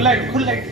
फुल light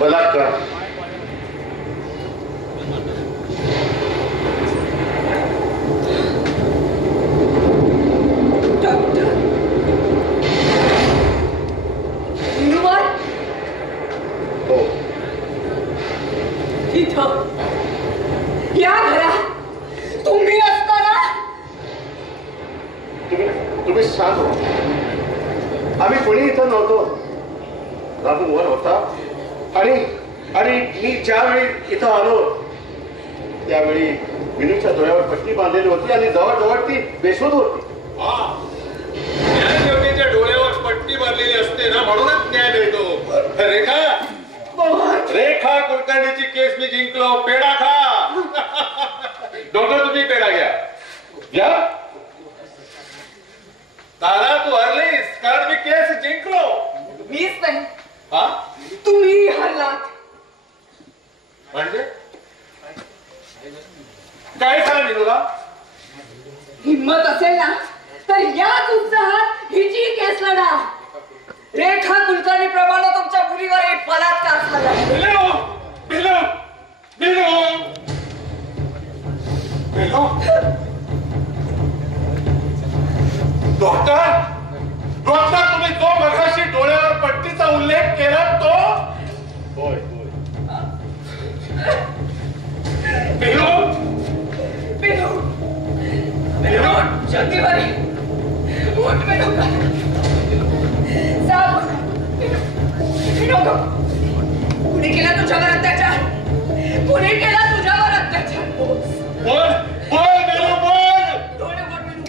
बलात्कार या घरात तुम्ही असताना तुम्ही शांत हो. आम्ही कोणी इथं नव्हतो. राहून वर होता आणि मी ज्यावेळी इथं आलो त्यावेळी विनूच्या डोळ्यावर पट्टी बांधलेली होती आणि जवळजवळ ती बेशुद्ध होती. न्यायदेवतेच्या डोळ्यावर पट्टी बांधलेली असते ना, म्हणूनच न्याय मिळतो. रेखा कुलकर्णीची केस मी जिंकलो. पेढा खा. डॉक्टर तुम्ही पेढा घ्या. दादा तू हरलीस कारण मी केस जिंकलो. मीच नाही, हा तुम्ही हरलात. म्हणजे काय झालं मी तुला? हिम्मत असेल ना तर याच उत्साहात हिची केस लढा. रेखा कुलकर्णी प्रमाणे तुमच्या मुलीवर एक बलात्कार हल्ला below below below below doctor doctor तुम्ही तो मगाशी डोळ्यावर पट्टीचा उल्लेख केला तो होय होय बिलो बिनू बिनू जल्दी बरी उठ बिनू साप बिनू कुणी केला तुझ्यावर अत्याचार कुणी केला तुझ्यावर अत्याचार बोल बोल बिलो बोल डोळे बोल बिनू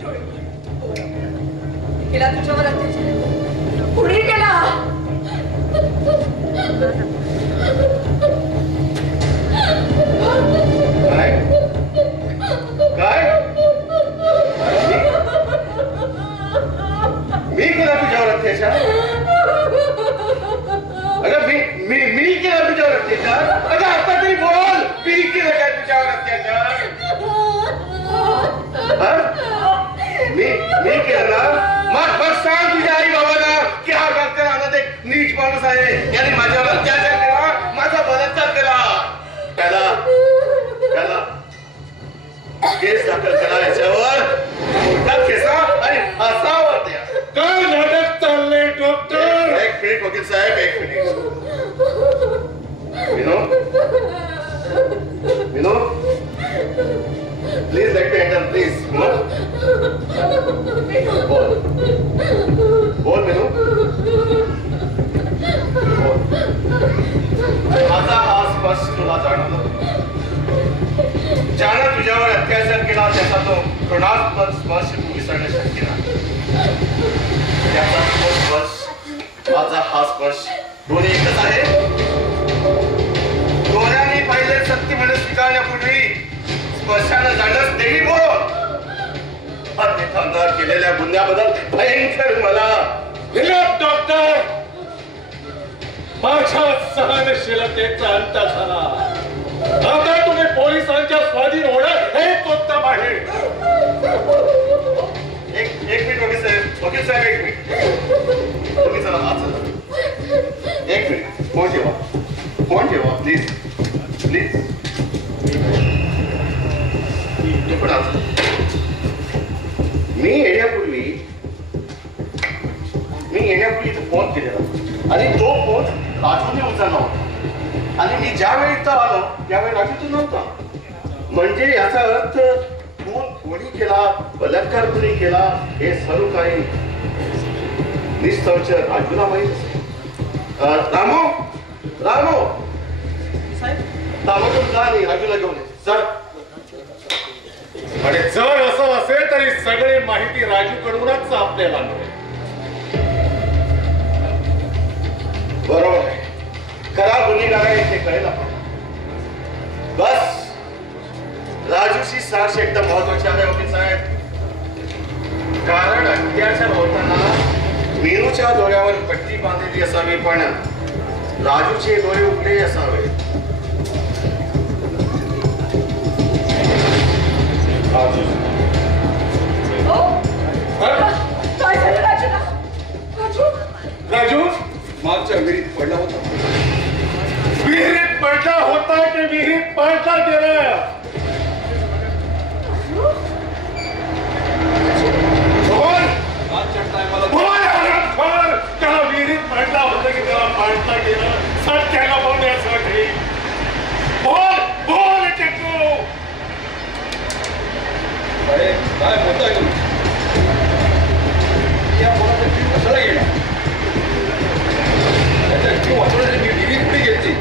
डोळे बोल कुणी केला तुझ्यावर अत्याचार कुणी केला काय काय मी केला तुझ्यावर अत्याचार अगं मी केला तुझ्यावर अत्याचार अगं आता तरी बोल मी केलं काय तुझ्यावर अत्याचार मी केलं ना मग सांग तुझ्या आई बाबांना की हा डॉक्टर आनंद एक नीच माणूस आहे याने माझ्यावर अत्याचार केला माझा बलात्कार केला त्याला केस दाखल करा याच्यावर मोठा केसा आणि हसावर द्या काय नाटक चाललंय डॉक्टर एक मिनिट वकील साहेब एक minute Vinod please let me enter please बोल बोल विनोद माझा हा स्पर्श तुला जाणवला ज्यानं तुझ्यावर अत्याचार केला त्याचा तो ऋणात्मक स्पर्श तू विसरणं शक्य नाही त्याचा तो स्पर्श माझा हा स्पर्श दोन्ही एकच आहे डोळ्यांनी पाहिले सत्य म्हणून स्वीकारण्यापूर्वी स्पर्शानं जाणच देवी बोल अंधार केलेल्या गुन्ह्याबद्दल भयंकर मला विनोद डॉक्टर माझ्या सहनशीलतेचा अंत झाला आता तुम्ही पोलिसांच्या स्वाधीन होणार हे उत्तम आहे एक मिनिट वकील साहेब एक मिनिट तुम्ही चला आज चला एक मिनिट फोन ठेवा प्लीज प्लीज तू पण आज मी येण्यापूर्वी इथं फोन केलेला आणि तो फोन राजूने उचलला होता आणि मी ज्यावेळी इथं आलो त्यावेळी राजू तू नव्हता म्हणजे याचा अर्थ फोन कोणी केला बलात्कार कोणी केला हे सर्व काही निसंशय राजूला माहित रामो ताबडतोब जा आणि राजूला घेऊन ये सर आणि जर असं असेल तरी सगळी माहिती राजूकडूनच आपल्याला मिळेल बरोबर आहे खरा गुन्हेगार आहे ते कळेल आपण बस राजूची साक्ष एकदम महत्वाची आहे वकील साहेब कारण अत्याचार होताना मीनूच्या डोळ्यावर पट्टी बांधलेली असावी पण राजूचे डोळे उघडे असावे काय झालं राजूला राजू मागच्या विहिरीत पडला होता विहिरीत पडला होता की विहिरीत पडला गेला मागच्या टायमाला त्याला विहिरीत पडला होता की त्याला पाडला गेला सत्याला बोलण्यासाठी बोल बोल टेकू अरे काय बोलताय तुम्ही या मुलाचा जीव कशाला गेला त्याचा जीव वाचवण्यासाठी मी विहिरीत पुढे घेतली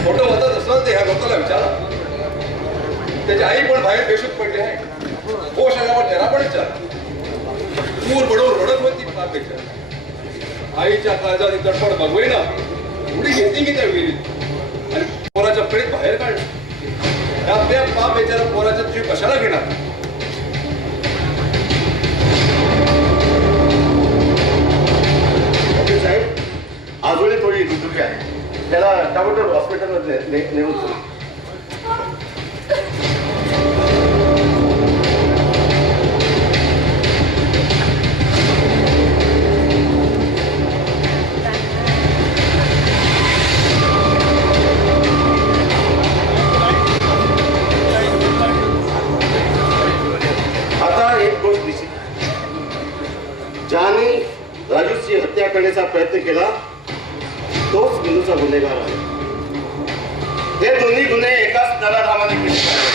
फोटो होतच असेल तर ह्या लोकांना विचारा त्याची आई पण बाहेर बेशुद्ध पडली आहे हो सांगावर त्याला पण विचार पूर बडवून रडत होती फारपेक्षा आईच्या काळजात तडफड बघवे ना उडी घेतली मी त्या विहिरीत आणि पोराच्या प्रेत बाहेर काढलं आपल्या बाप बेचारा पोराचा जीव कशाला घेणार वकील साहेब अजूनही थोडी दुखी आहे त्याला ताबडतोब हॉस्पिटलमध्ये नेऊन चला हत्या केला तोच विनूचा गुन्हेगार आहे. हे दोन्ही गुन्हे एकाच नराधामाने केले.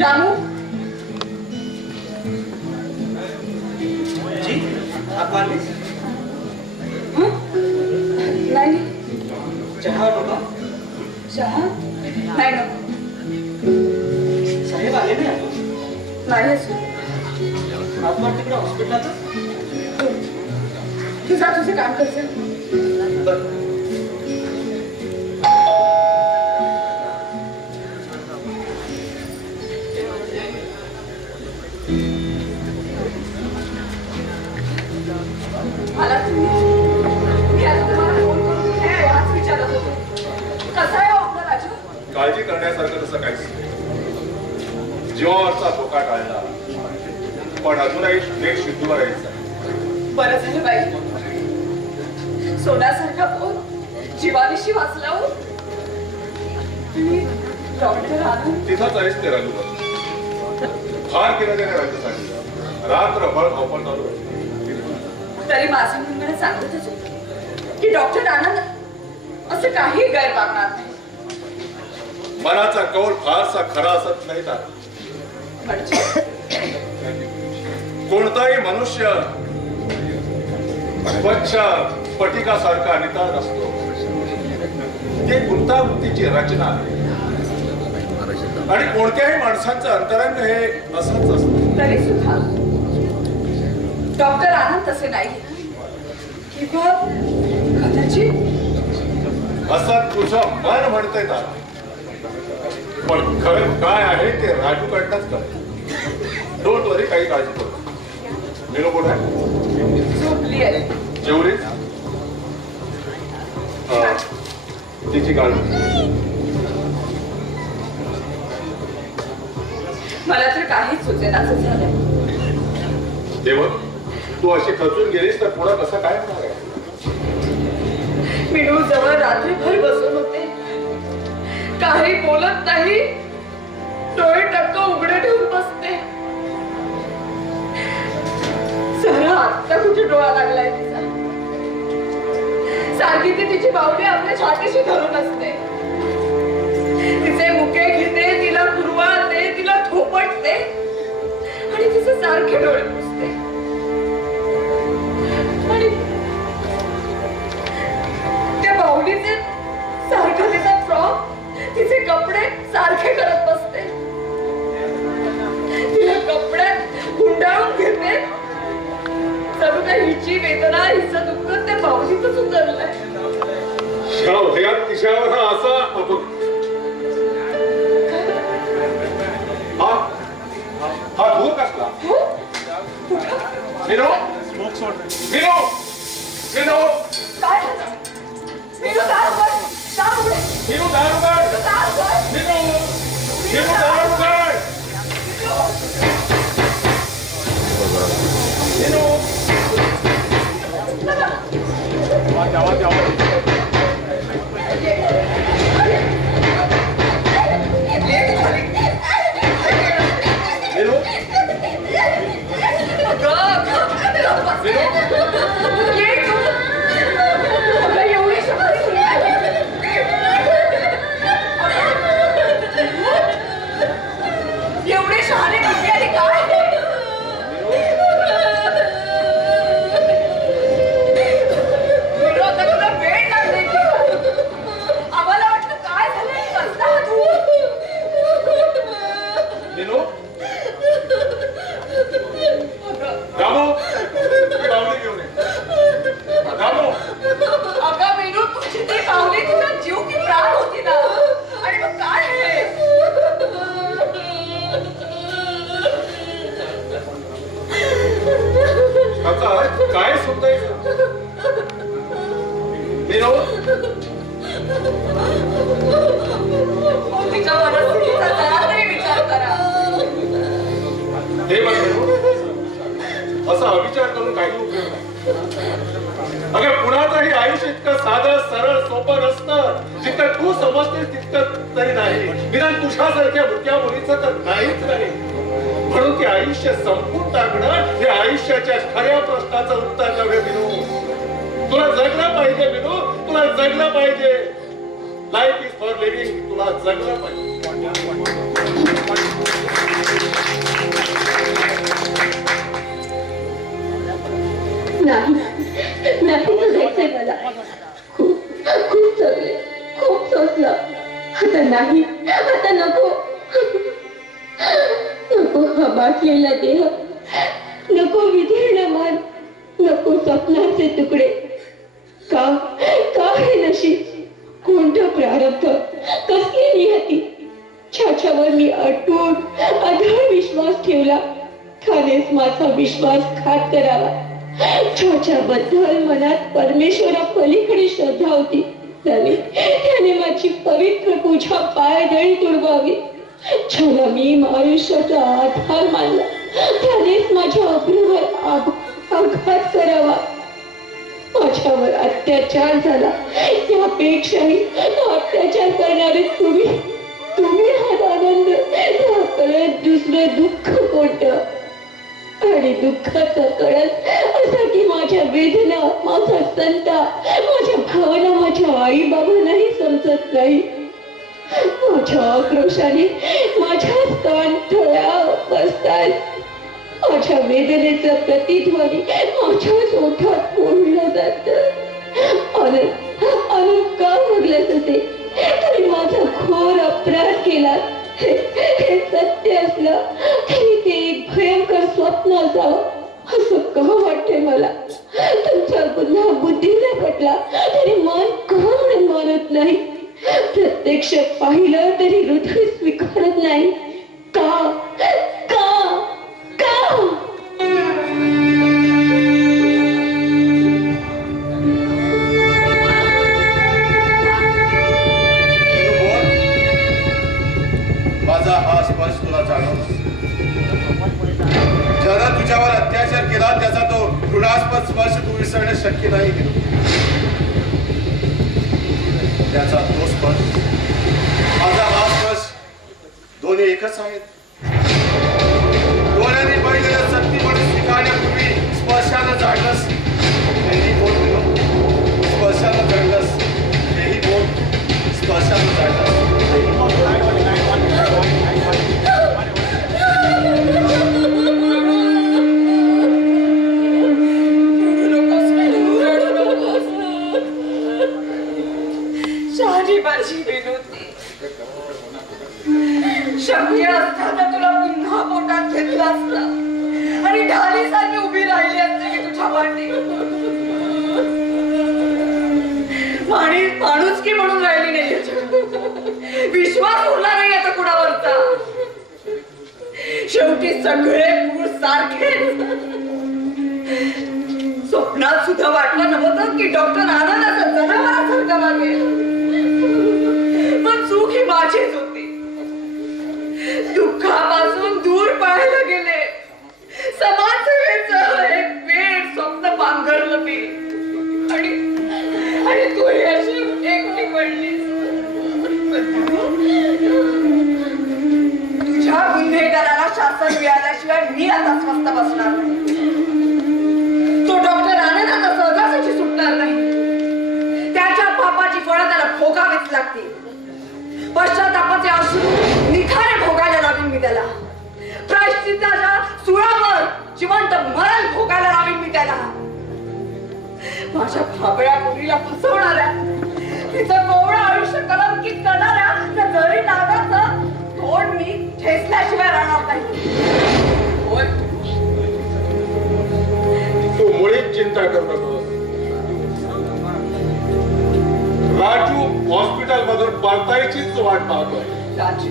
रामू आप वाले हं? नाही चहा बाबा चहा नाही नको. साहेब आले नाही अजून. नाही असून आज वाटतं तिकडे हॉस्पिटलातच. तुझा तुझं काम करते. बरं. मला तुम्ही मी आज तुम्हाला फोन करून हे आज विचारत होतो. कसा आहे हो आपला राजू? काळजी करण्यासारखं तसं काहीच नाही. जीवावरचा धोका टाळला पण अजूनही नीट शुद्धीवर यायचा. बरं झालं बाई. सोन्यासारखा पोत जीवाविषयी वाचला हो. आणि डॉक्टर आनंद तिथंच आहेच ते राजूवर. फार केलं त्याने राज्यासाठी. रात्रभर धावपळ चालू आहे. तरी माझं म्हणणं सांगतच होतं की डॉक्टर आनंद असं काही गैरवागणार नाही. मनाचा कौल फारसा खरा असत नाही का? म्हणजे कोणताही मनुष्य स्वच्छ स्फटिकासारखा नितार असतो. ती गुंतागुंतीची रचना आहे आणि कोणत्याही माणसांचं अंतरंग हे असंच असतं. तरी सुद्धा डॉक्टर आनंद तसे नाही किंवा कदाचित असं तुझं मन म्हणतंय का? पण खरं काय आहे ते राजूकडनंच कळेल. डोंट वरी, काही काळजी करू. मेलो कोण आहे? झोपली आहे. जेवढी तिची काळजी. मला तर काहीच सुचेनाचं झालं. देव, तू अशी खचून गेलीस तर पुढं कसं काय होणार आहे? मिनू जवळ रात्रीभर बसून होते. काही बोलत नाही. डोळे टक्क उघडे ठेवून बसते. सारा आत्ता कुठे डोळा लागलाय तिचा. सारखी ती तिची बावली आपल्या छातीशी धरून असते. तिचे मुके घेते, तिला कुरवाळते, तिला थोपटते आणि तिचे सारखे डोळे पुसते. आणि त्या बाहुलीचे सारखा तिचा फ्रॉक, तिचे कपडे सारखे करत बसते. तिला कपड्यात गुंडाळून घेते. जणू काय हिची वेदना, हिचं दुःख त्या बाहुलीतच उतरलंय. तिच्यावर हा असा हा धूर कसला? हो? विनो, विनो, विनो, काय झालं? विनू दार उघड. दार उघड. विनो दार उघड. दार उघड. विनो, विनो दार उघड. विनो. एवढे शहाणे कुठे आले काय? विनोद, तुला वेळ हे बघ असा अविचार करून काही उपयोग नाही. अगं कुणाचंही आयुष्य इतकं साधं सरळ सोपं नसतं. जितकं तू समजतेस तितकं तरी नाही. निदान तुझ्यासारख्या मुक्या मुलीचं तर नाहीच नाही. म्हणून ते आयुष्य संपून टाकणं हे आयुष्याच्या खऱ्या प्रश्नाचं उत्तर नव्हे विनू. तुला जगलं पाहिजे विनू, तुला जगलं पाहिजे. Life is for living. तुला जगलं पाहिजे. नाही नाही सोडायचंय मला. खूप खूप जगले, खूप सोसलं. आता नाही, आता नको. नको हा बाटलेला देह, नको विधीर्ण मन, नको स्वप्नाचे तुकडे. का का हे नशीब, कोणतं प्रारब्ध, कसली नियती. छाछावर मी अटूट अढळ विश्वास ठेवला. त्यानेच माझा विश्वासघात करावा. छाछाबद्दल मनात परमेश्वरा पलीकडे श्रद्धा होती. त्याने माझी पवित्र पूजा पायदळी तुडवावी. ज्याला मी आयुष्याचा आधार मानला त्यानेच माझ्या अब्रूवर आघात करावा. माझ्यावर अत्याचार झाला, त्यापेक्षाही अत्याचार करणारे तुम्ही हा आनंद, परत दुसरं दुःख कोणतं. आणि दुःखाचा कळस असा की माझ्या वेदना, माझा संताप, माझ्या भावना माझ्या आई बाबांनाही समजत नाही. माझ्या आक्रोशाने माझ्याच कानठळ्या बसतात. माझ्या वेदनेचं प्रतिध्वनी माझ्याच ओठात बोललं जात. आनंद का वागलास असे, तरी माझा घोर अपराध केला. हे सत्य असलं तरी ते एक भयंकर स्वप्न असावं असं का वाटते मला. तुमचा पुन्हा बुद्धीने पटला तरी मन का म्हणून मानत नाही. प्रत्यक्ष पाहिलं तरी हृदय स्वीकारत नाही. का का का माझा हा स्पर्श तुला जाणवला. ज्यानं तुझ्यावर अत्याचार केला त्याचा तो घृणास्पद स्पर्श तू विसरणे शक्य नाही. त्याचा तो स्पर्श, माझा हा स्पर्श दोन्ही एकच आहेत. डोळ्यांनी पाहिलेलं सत्य म्हणून स्वीकारण्यापूर्वी स्पर्शानं जाणलंस तेही बोल विनू. स्पर्शानं जाणलंस तेही बोल. स्पर्शानं जाणलंस माझी विनोदी. शक्य असताना तुला पुन्हा पोटात घेतला असता आणि ढालीसारखी उभी राहिली असते की तुझ्या पाठी. माणुसकी म्हणून राहिली नाही. विश्वास उरला नाही आता कुणावरचा. शेवटी सगळे मूळ सारखे. स्वप्नात सुद्धा वाटलं नव्हतं की डॉक्टर आनंदाचा जनावरासारखा वागेल. पण चूक ही माझीच होती. दुःखापासून दूर पाहायला गेले. समाजसेवेचं एक वेळ स्वप्न पांघरलं मी. आणि तू अशी एकटी पडलीस. तुझ्या गुन्हेगाराला शासन मिळाल्याशिवाय मी आता स्वस्थ बसणार नाही. तो डॉक्टर आनंदाचा सहजासहजी सुटणार नाही. त्याच्या पापाची फळं त्याला भोगावीच लागतील. पश्चातापाचे अश्रू निखारे भोगायला लावीन मी त्याला. प्रायश्चित्ताच्या सुळावर जिवंत मरण भोगायला लावीन मी त्याला. माझ्या भाबड्या मुलीला फसवणाऱ्या, तिचं कोवळं आयुष्य कलंकित करणाऱ्या त्या जरी नागाचं तोंड मी ठेचल्याशिवाय राहणार नाही. तू मुळीच चिंता करू नकोस. राजू हॉस्पिटल मधून परतायचीच वाट पाहतोय. राजू,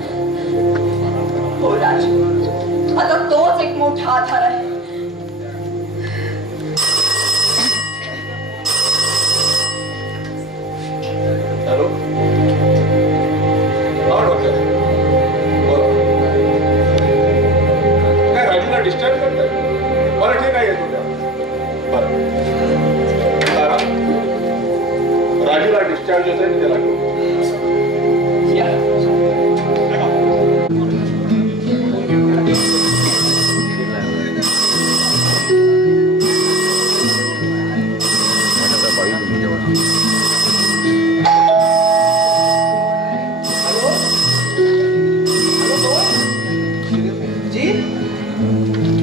हो राजू, आता तोच एक मोठा आधार आहे. हॅलो, हा डॉक्टर, काय राजूला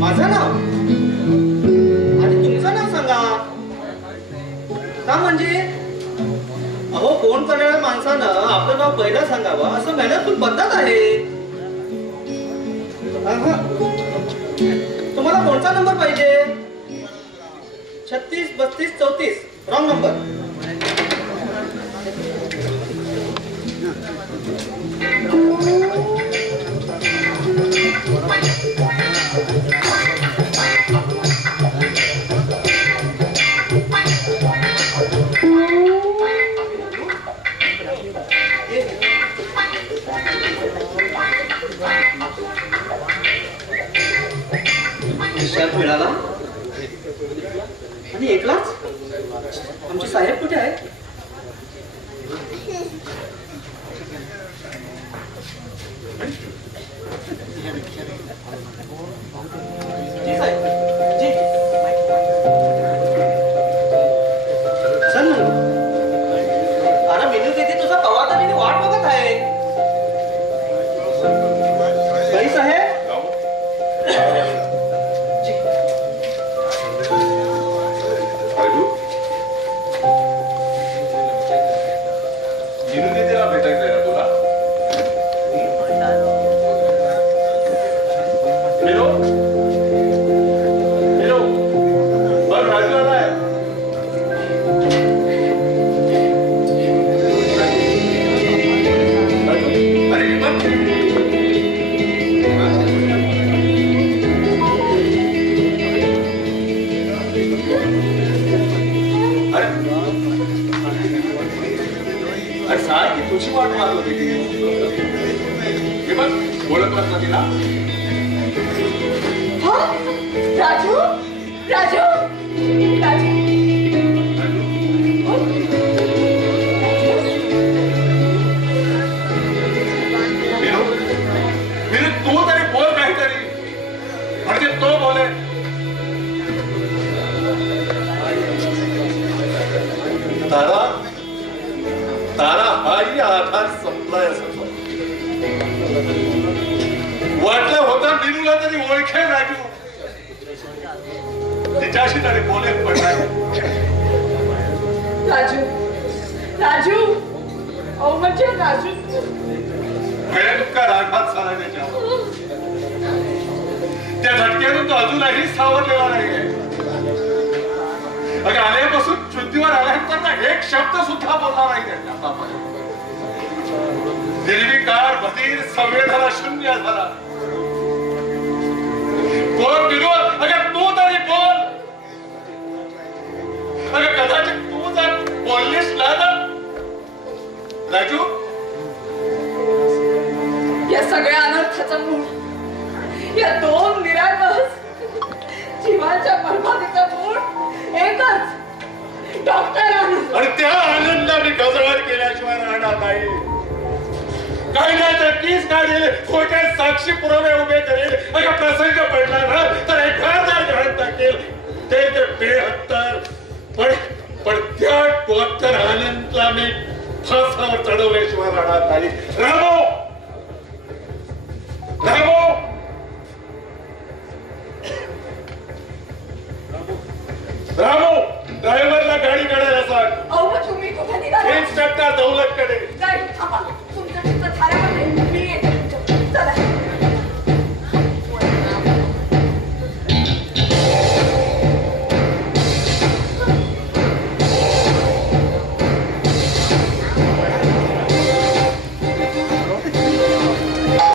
माझं नाव आणि तुमचं नाव सांगा. का म्हणजे अहो फोन करणाऱ्या माणसानं आपलं नाव पहिलं सांगावं असं मेहनतपूर पद्धत आहे. तुम्हाला कोणता नंबर पाहिजे? 36 32 34 रॉंग नंबर. शर्ट मिळाला आणि एकलाच. आमचे साहेब कुठे आहेत? जी साहेब जी. चल अरे मेनू तिथे तुझा कवा तरी वाट बघत आहे. बाई साहेब विनोदीला भेटायचंय ना तुला? हॅलो हॅलो बर राजू आलाय. अरे विमान अरे सांग की तुझी वाट मारत होती ती. विमान ओळखलास ना तिला? हा? राजू राजू राजू हो? विनोद तू तरी बोल काहीतरी म्हणजे तो बोले. तारा तारा हाही आधार संपलाय असं वाटलं होतं. बिनूला तरी ओळखेल राजू. तिच्याशी तरी बोलेल पण नाही. राजू राजू अहो म्हणजे राजू भयंकर आघात झाला त्याच्यावर. त्या झटक्यातून तो अजूनही सावरलेला नाहीये. अगं आल्यापासून शुद्धीवर आल्यानंतर ना एक शब्द सुद्धा बोलला नाही त्यांनी आतापर्यंत. निर्विकार बधीर संवेदना शून्य झाला. बोल विनोद अगं तू तरी बोल. अगं कदाचित तू जर बोललीस ना राजू. या सगळ्या अनर्थाचा मूळ या दोन निरागस जीवाच्या बरबादीचा मूळ एकच डॉक्टर आनंद. आणि त्या आनंदाने गजराट केल्याशिवाय राहणार नाही. काही नाही तर 30 काढेल खोटे साक्षी पुरावे उभे करेल. अगं प्रसंग पडला ना